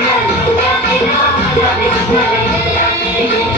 Yeah.